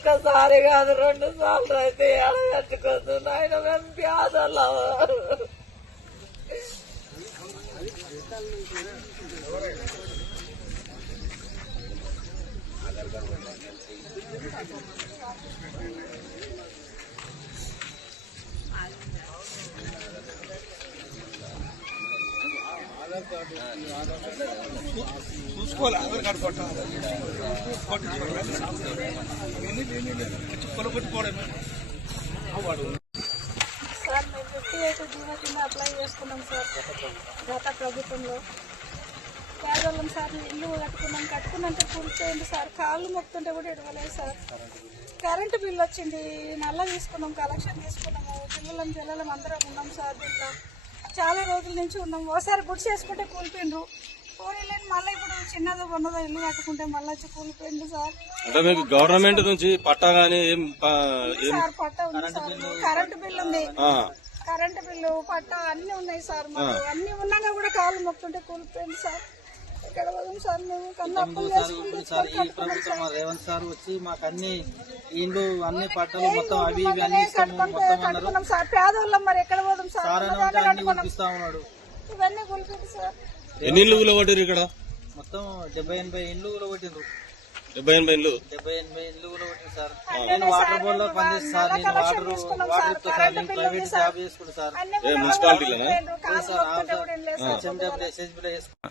ఒక్కసారి కాదు 2 సార్లు అయితే ఎడగట్టుకోద్దు నాయన. మేము ప్యాదలు. చూసుకోవాలి. ఆధార్ కార్డు కొట్టాలి. సార్ మేము 58 జీవో కింద అప్లై చేసుకున్నాం సార్ గత ప్రభుత్వంలో. పేదవాళ్ళం సార్ ఇల్లు కట్టుకున్నంటే కూర్చోండి సార్. కాళ్ళు మొక్కుతుంటే కూడా ఇడవలేదు సార్. కరెంటు బిల్లు వచ్చింది, నల్ల తీసుకున్నాం, కలెక్షన్ తీసుకున్నాము. పిల్లలం అందరం ఉన్నాం సార్. దీంట్లో చాలా రోజుల నుంచి ఉన్నాం. ఒకసారి గుడి చేసుకుంటే కూలిపోయిండ్రు. కూలీలేని మళ్ళీ ఇప్పుడు చిన్నదో ఉన్నదో ఇల్లు కట్టుకుంటే మళ్ళీ వచ్చి కూలిపోయింది సార్. అంటే మీకు గవర్నమెంట్ నుంచి పట్టా గానీ సార్ పట్టా ఉంది సార్. కరెంటు బిల్లు ఉంది, కరెంటు బిల్లు పట్టా అన్ని ఉన్నాయి సార్. మాకు అన్ని ఉన్నాగా కూడా కాళ్ళు మొక్తుంటే కూలిపోయింది సార్. ఇక్కడ పోదాం సార్. మేము కన్నా ఈ ప్రభుత్వం రేవంత్ సార్ వచ్చి మాకు అన్ని ఇండ్లు అన్ని పట్టాలు మొత్తం అవి ఇవి అన్ని కట్టుకున్నాం సార్. పేదవాళ్ళం మరి ఎక్కడ పోదాం సార్. అన్ని కురిపిస్తా ఉన్నాడు. ఇవన్నీ కూలిపోయింది సార్. ఎన్ని ఇల్లు కూలగొట్టారు ఇక్కడ? మొత్తం 70-80 ఇండ్లు కూలగొట్టిండ్రు. 70-80 ఇల్లు? 70-80 ఇండ్లు కూలగొట్టింది సార్. నేను వాటర్ బోర్డ్ లో పనిచేస్తాను సార్. నేను వాటర్ ఇస్తా సార్. నేను ప్రైవేట్ జాబ్ చేసుకుంటా సార్. మున్సిపాలిటీలోనా? సార్ SHB లో చేసుకుంటా.